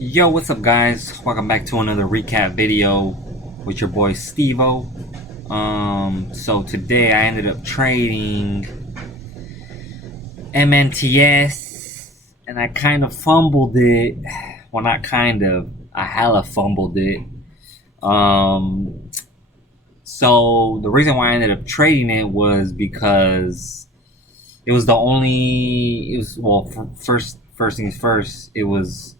Yo, what's up, guys? Welcome back to another recap video with your boy Stevo. So today I ended up trading MNTS and I kind of fumbled it. Well, not kind of, I hella fumbled it. Um, so the reason why I ended up trading it was because it was the only, it was, well, first things first, it was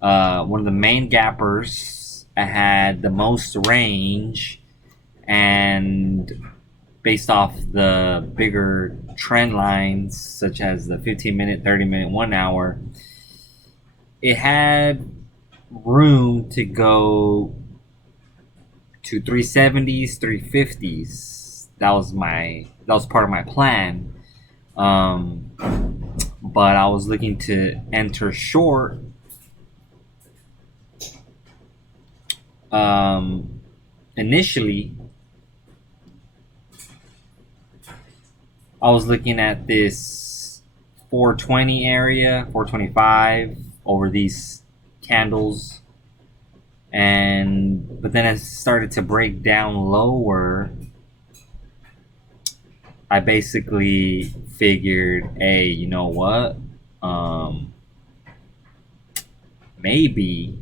one of the main gappers had the most range, and based off the bigger trend lines, such as the 15-minute, 30-minute, 1 hour, it had room to go to 370s, 350s. That was part of my plan. But I was looking to enter short. Initially, I was looking at this 420 area, 425 over these candles, but then it started to break down lower. I basically figured, hey, you know what? Maybe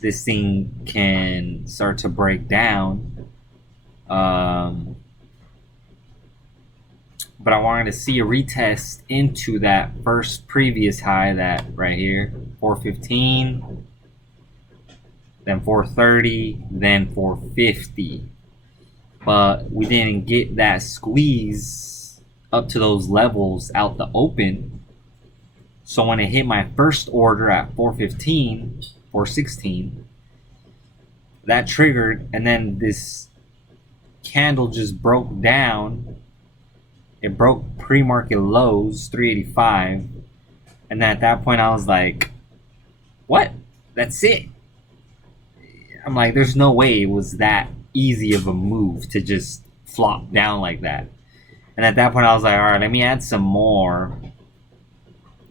this thing can start to break down. But I wanted to see a retest into that first previous high, that right here, 415, then 430, then 450. But we didn't get that squeeze up to those levels out the open. So when it hit my first order at 415, 416, that triggered, and then this candle just broke down. It broke pre-market lows, 385, and then at that point I was like, what? That's it? I'm like, there's no way it was that easy of a move to just flop down like that. And at that point I was like, all right, let me add some more,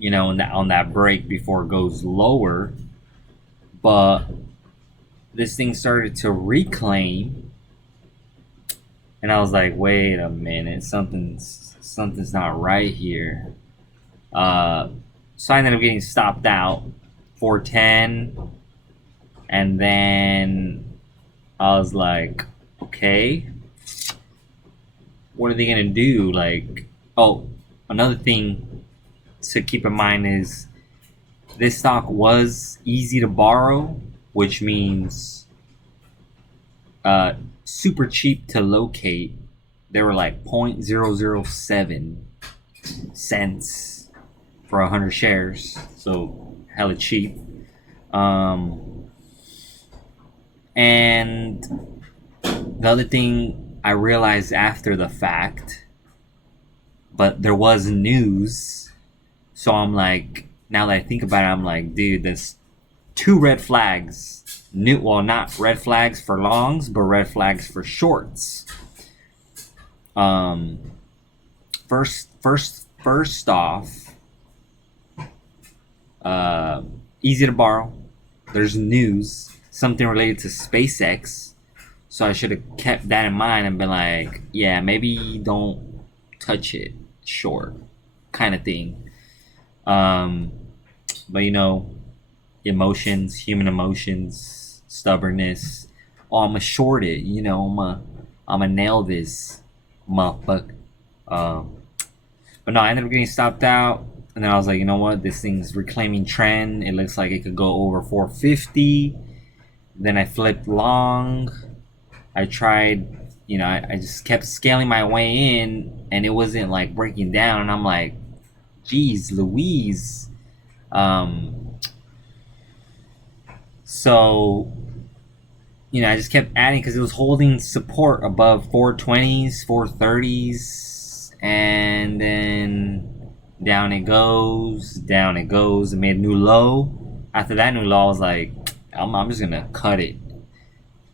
on that break before it goes lower. But this thing started to reclaim, and I was like, wait a minute, something's not right here. So I ended up getting stopped out 410, and then I was like, okay, what are they gonna do? Like, oh, another thing to keep in mind is this stock was easy to borrow, which means super cheap to locate. They were like 0.007 cents for 100 shares, so hella cheap. And the other thing I realized after the fact, but there was news, so I'm like, now that I think about it, I'm like, dude, there's two red flags. Well, not red flags for longs, but red flags for shorts. First off, easy to borrow. There's news, something related to SpaceX, so I should have kept that in mind and been like, yeah, maybe don't touch it, short, kind of thing. But emotions, human emotions, stubbornness. Oh, I'ma short it. I'ma nail this, motherfucker. But no, I ended up getting stopped out, and then I was like, you know what? This thing's reclaiming trend. It looks like it could go over 450. Then I flipped long. I tried, I just kept scaling my way in, and it wasn't like breaking down. And I'm like, geez, Louise. So, I just kept adding because it was holding support above 420s, 430s, and then down it goes. It made a new low. After that new low, I was like, I'm just gonna cut it.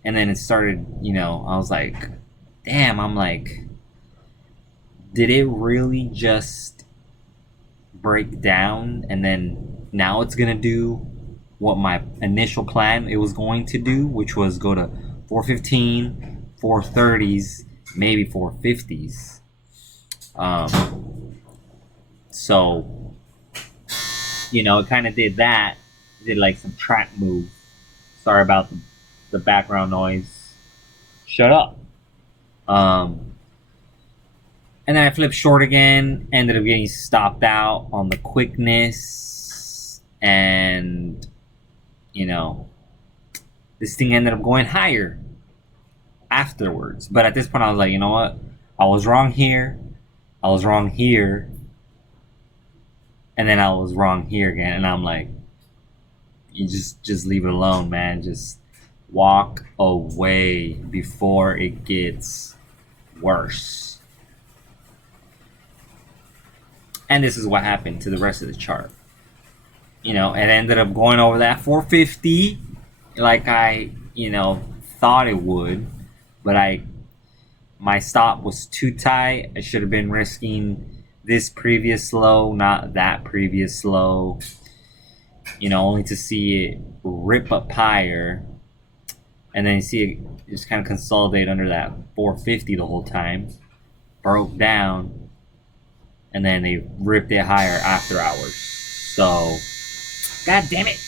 And then it started, I was like, damn, I'm like, did it really just break down, and then now it's gonna do what my initial plan it was going to do, which was go to 415, 430s, maybe 450s. So it kind of did that. Did like some track moves. Sorry about the background noise. Shut up. And then I flipped short again. Ended up getting stopped out on the quickness, and this thing ended up going higher afterwards. But at this point, I was like, you know what? I was wrong here. I was wrong here. And then I was wrong here again. And I'm like, you just leave it alone, man. Just walk away before it gets worse. And this is what happened to the rest of the chart. It ended up going over that 450 like I, thought it would. But my stop was too tight. I should have been risking this previous low, not that previous low. Only to see it rip up higher. And then you see it just kind of consolidate under that 450 the whole time. Broke down. And then they ripped it higher after hours. So, god damn it.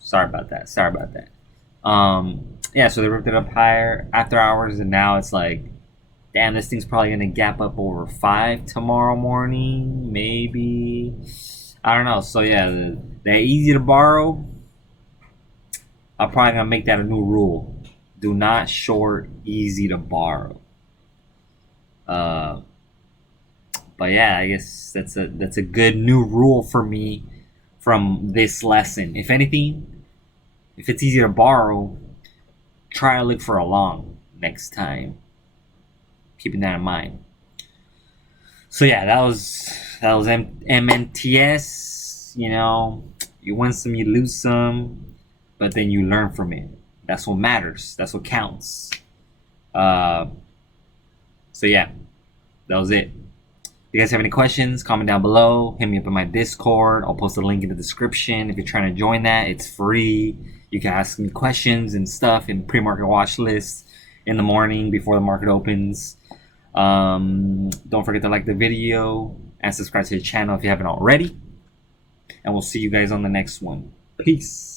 Sorry about that. Yeah, so they ripped it up higher after hours, and now it's like, damn, this thing's probably gonna gap up over 5 tomorrow morning, maybe. I don't know. So yeah, they're easy to borrow. I'm probably gonna make that a new rule. Do not short easy to borrow. But yeah, I guess that's a good new rule for me from this lesson. If anything, if it's easy to borrow, try to look for a long next time. Keeping that in mind. So yeah, that was MNTS. You win some, you lose some, but then you learn from it. That's what matters. That's what counts. So yeah, that was it. If you guys have any questions, comment down below. Hit me up in my Discord. I'll post a link in the description. If you're trying to join that, it's free. You can ask me questions and stuff in pre-market watch lists in the morning before the market opens. Don't forget to like the video and subscribe to the channel if you haven't already. And we'll see you guys on the next one. Peace.